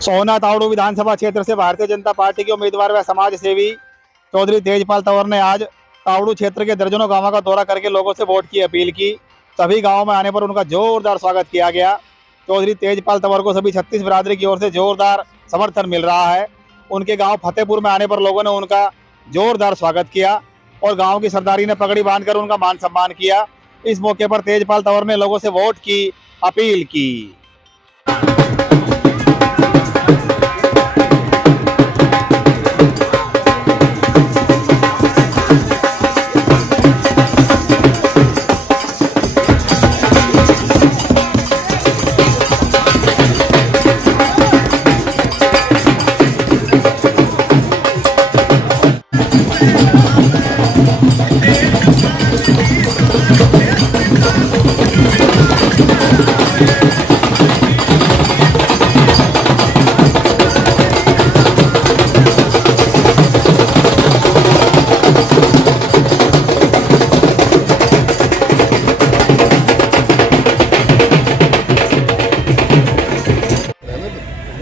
सोहना तावड़ू विधानसभा क्षेत्र से भारतीय जनता पार्टी के उम्मीदवार व समाज सेवी चौधरी तेजपाल तंवर ने आज तावड़ू क्षेत्र के दर्जनों गांवों का दौरा करके लोगों से वोट की अपील की। सभी गांवों में आने पर उनका जोरदार स्वागत किया गया। चौधरी तेजपाल तंवर को सभी 36 बिरादरी की ओर से जोरदार समर्थन मिल रहा है। उनके गाँव फतेहपुर में आने पर लोगों ने उनका जोरदार स्वागत किया और गाँव की सरदारी ने पगड़ी बांधकर उनका मान सम्मान किया। इस मौके पर तेजपाल तंवर ने लोगों से वोट की अपील की।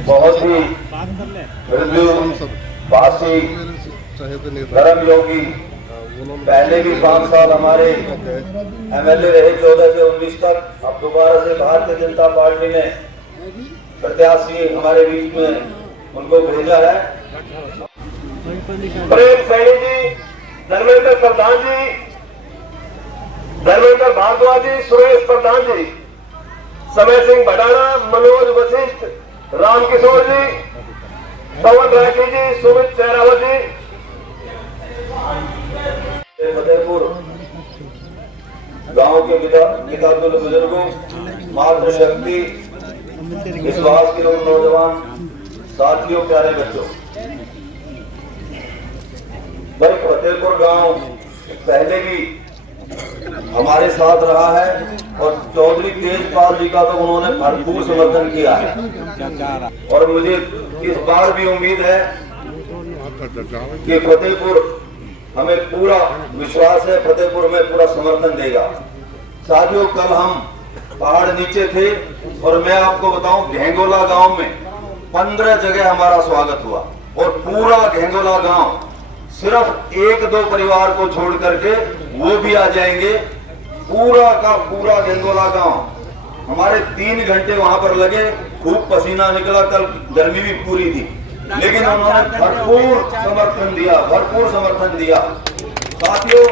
बहुत ही भाषी धर्म योगी, पहले भी 5 साल हमारे एमएलए रहे 14 से 19 तक। अब दोबारा से भारतीय जनता पार्टी ने प्रत्याशी हमारे बीच में उनको भेजा है। प्रेम सैनी जी, धर्मेंद्र प्रधान जी, धर्मेंद्र भारद्वाज जी, सुरेश प्रधान जी, समय सिंह भडाना, मनोज वशिष्ठ, रामकिशोर जी, पवन राठी जी, सुमित सहरावत जी, फतेहपुर गांव के किताबुल बुजुर्गों, मातृशक्ति, विश्वास के लोग, नौजवान साथियों, प्यारे बच्चों, भाई फतेहपुर गांव पहले भी हमारे साथ रहा है और चौधरी तेजपाल जी का तो उन्होंने भरपूर समर्थन किया है और मुझे इस बार भी उम्मीद है कि फतेहपुर, हमें पूरा विश्वास है फतेहपुर में पूरा समर्थन देगा। साथियों, कल हम पहाड़ नीचे थे और मैं आपको बताऊं, घेंगोला गांव में 15 जगह हमारा स्वागत हुआ और पूरा घेंगोला गांव सिर्फ 1-2 परिवार को छोड़ करके वो भी आ जाएंगे। पूरा का पूरा घेंगोला गांव, हमारे 3 घंटे वहां पर लगे, खूब पसीना निकला, कल गर्मी भी पूरी थी, लेकिन उन्होंने भरपूर समर्थन दिया, भरपूर समर्थन दिया। साथियों,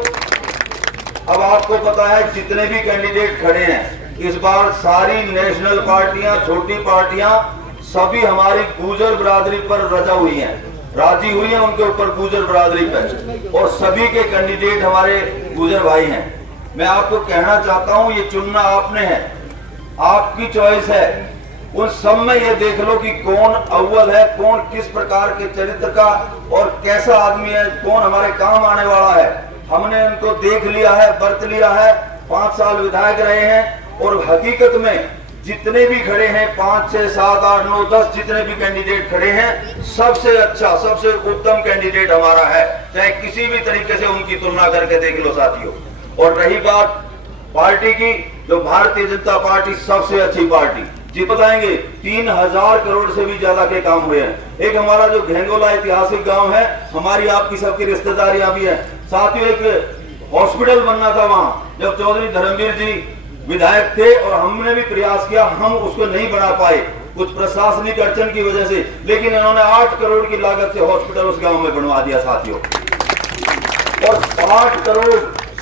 अब आपको पता है जितने भी कैंडिडेट खड़े हैं इस बार, सारी नेशनल पार्टियां, छोटी पार्टियां, सभी हमारी गुर्जर बिरादरी पर रजा हुई हैं, राजी हुई है उनके ऊपर गुर्जर बिरादरी पर, और सभी के कैंडिडेट हमारे गुर्जर भाई हैं। मैं आपको कहना चाहता हूं, ये चुनना आपने है, आपकी चॉइस है। उन सब में ये देख लो कि कौन अव्वल है, कौन किस प्रकार के चरित्र का और कैसा आदमी है, कौन हमारे काम आने वाला है। हमने इनको देख लिया है, बरत लिया है, 5 साल विधायक रहे हैं और हकीकत में जितने भी खड़े हैं, 5, 6, 7, 8, 9, 10 जितने भी कैंडिडेट खड़े हैं, सबसे अच्छा, सबसे उत्तम कैंडिडेट हमारा है, चाहे किसी भी तरीके से उनकी तुलना करके देख लो साथियों। और रही बात पार्टी की, जो भारतीय जनता पार्टी सबसे अच्छी पार्टी, जी बताएंगे 3000 करोड़ से भी ज्यादा के काम हुए हैं। एक हमारा जो घेंगोला ऐतिहासिक गांव है, हमारी आपकी सबकी रिश्तेदारियां भी हैं साथियों। एक हॉस्पिटल बनना था वहां, जब चौधरी धर्मवीर जी विधायक थे और हमने भी प्रयास किया, हम उसको नहीं बना पाए कुछ प्रशासनिक अड़चन की वजह से, लेकिन इन्होंने 8 करोड़ की लागत से हॉस्पिटल उस गांव में बनवा दिया साथियों। और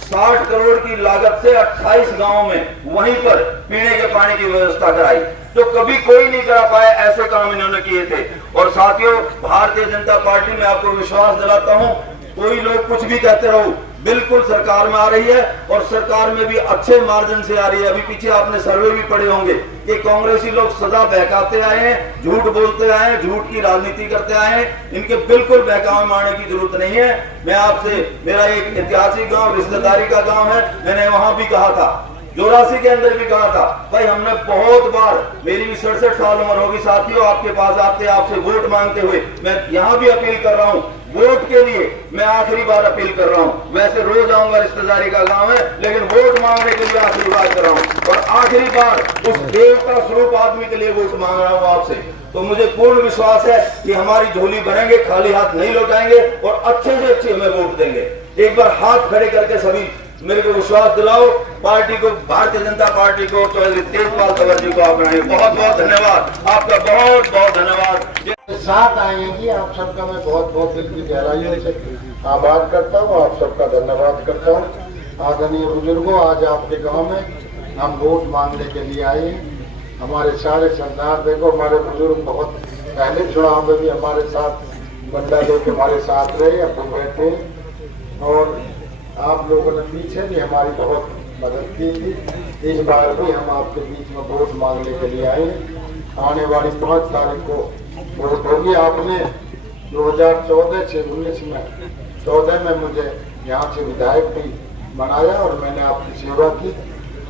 60 करोड़ की लागत से 28 गांव में वहीं पर पीने के पानी की व्यवस्था कराई, जो कभी कोई नहीं करा पाया, ऐसे काम इन्होंने किए थे। और साथियों, भारतीय जनता पार्टी में आपको विश्वास दिलाता हूं, कोई लोग कुछ भी कहते रहो, बिल्कुल सरकार में आ रही है और सरकार में भी अच्छे मार्जिन से आ रही है। अभी पीछे आपने सर्वे भी पढ़े होंगे कि कांग्रेसी लोग सदा बहकाते आए हैं, झूठ बोलते आए हैं, झूठ की राजनीति करते आए हैं, इनके बिल्कुल बहकावे मारने की जरूरत नहीं है। मैं आपसे, मेरा एक ऐतिहासिक गांव, रिश्तेदारी का गांव है, मैंने वहां भी कहा था, 84 के अंदर भी कहा था, भाई हमने बहुत बार, मेरी भी 67 साल उम्र होगी साथियों, आपके पास आते, आपसे वोट मांगते हुए, मैं यहाँ भी अपील कर रहा हूँ, वोट के लिए मैं आखिरी बार अपील कर रहा हूँ। वैसे रोज आऊंगा, रिश्तेदारी का गांव है, लेकिन वोट मांगने के लिए आखिरी बार कर रहा हूँ और आखिरी बार उस देवता स्वरूप आदमी के लिए वोट मांग रहा हूँ आपसे। तो मुझे पूर्ण विश्वास है कि हमारी झोली भरेंगे, खाली हाथ नहीं लौटाएंगे और अच्छे से अच्छे हमें वोट देंगे। एक बार हाथ खड़े करके सभी मेरे को विश्वास दिलाओ, पार्टी को, भारतीय जनता पार्टी को, चौधरी तेजपाल तंवर जी को अपनाइए। बहुत बहुत धन्यवाद आपका, बहुत बहुत धन्यवाद। साथ आए हैं जी, आप सबका मैं बहुत बहुत दिल की गहराइयों से आभार करता हूँ, आप सबका धन्यवाद करता हूँ। आदरणीय बुजुर्गों, आज आपके गांव में हम वोट मांगने के लिए आए हैं। हमारे सारे सरदार, देखो हमारे बुजुर्ग बहुत पहले चुनाव में भी हमारे साथ बंदा लेके हमारे साथ रहे, अब वो बैठे और आप लोगों ने पीछे भी हमारी बहुत मदद की थी। इस बार भी हम आपके बीच में वोट मांगने के लिए आए हैं। आने वाली 5 तारीख को वोट होगी। आपने 2014 से 19 में 14 में मुझे यहाँ से विधायक भी बनाया और मैंने आपकी सेवा की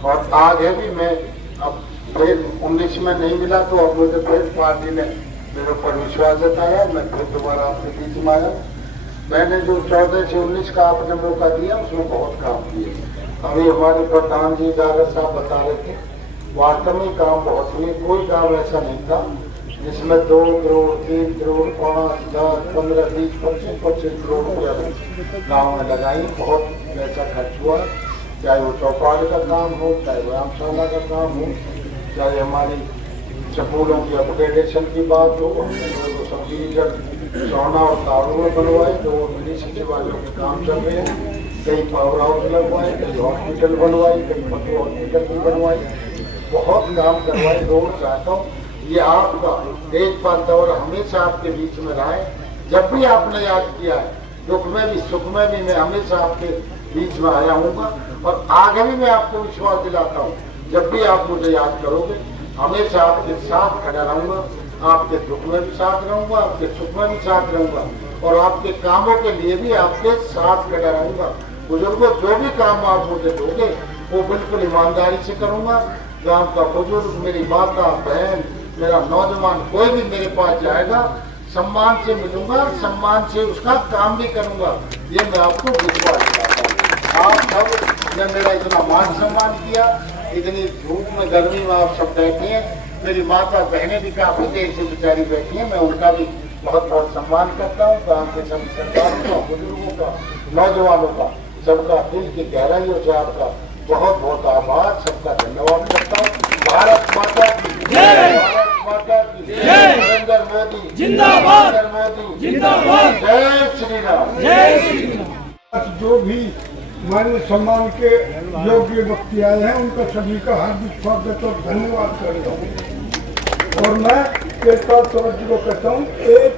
और आगे भी मैं अब फिर 19 में नहीं मिला तो अब मुझे फिर पार्टी ने मेरे ऊपर विश्वास जताया, मैं फिर दोबारा आपके बीच में आया। मैंने जो 14 से 19 का आपने मौका दिया उसमें बहुत काम किए। अभी हमारे प्रधान जी डागर साहब बता रहे थे, वास्तव में काम बहुत हुए। कोई काम ऐसा नहीं था जिसमें 2 करोड़ 3 करोड़ 5 10 15 20 25 करोड़ रुपया गाँव में लगाई। बहुत पैसा खर्च हुआ, चाहे वो चौपाल का काम हो, चाहे व्यायामशाला का काम हो, चाहे हमारी स्कूलों की अपग्रेडेशन की बात हो, सब डिवीजन सोना और तारों में बनवाए, तो मिनी सचिवालयों के काम चल रहे हैं। कई पावर हाउस लगवाए, कई हॉस्पिटल बनवाए, कई पशु हॉस्पिटल भी बनवाए, बहुत काम करवाए। रोड चाहता हूँ ये आपका तेजपाल तंवर हमेशा आपके बीच में रहा है। जब भी आपने याद किया है, दुख में भी सुख में भी, मैं हमेशा आपके बीच में आया हूँगा और आगे भी मैं आपको विश्वास दिलाता हूँ, जब भी आप मुझे याद करोगे हमेशा आपके साथ खड़ा रहूंगा। आपके दुख में भी साथ रहूंगा, आपके सुख में भी साथ रहूंगा और आपके कामों के लिए भी आपके साथ खड़ा रहूंगा। बुजुर्गों, जो भी काम आप मुझे दोगे वो बिल्कुल ईमानदारी से करूंगा। गांव का बुजुर्ग, मेरी माता, बहन, मेरा नौजवान, कोई भी मेरे पास जाएगा सम्मान से मिलूंगा, सम्मान से उसका काम भी करूंगा। ये मैं आपको विश्वास दिलाता हूँ। आप सब ने मेरा इतना मान सम्मान किया, इतनी धूप में गर्मी में आप सब बैठे हैं। मेरी माता बहनें भी काफी देर से बेचारी बैठी हैं, मैं उनका भी बहुत बहुत सम्मान करता हूँ। गाँव के सभी सरकारों का, बुजुर्गों का, नौजवानों का, सबका दिल की गहराइयों से आपका बहुत बहुत आभार, सबका धन्यवाद करता हूँ। भारत माता की जय, भारत माता की जय, नरेंद्र मोदी जिंदाबाद, नरेंद्र मोदी जिंदाबाद, जय श्री राम, जय श्री राम। जो भी मान्य सम्मान के योग्य व्यक्ति आए हैं उनका सभी का हार्दिक स्वागत और धन्यवाद करता हूँ। और मैं तेजपाल तंवर जी को कहता हूँ, एक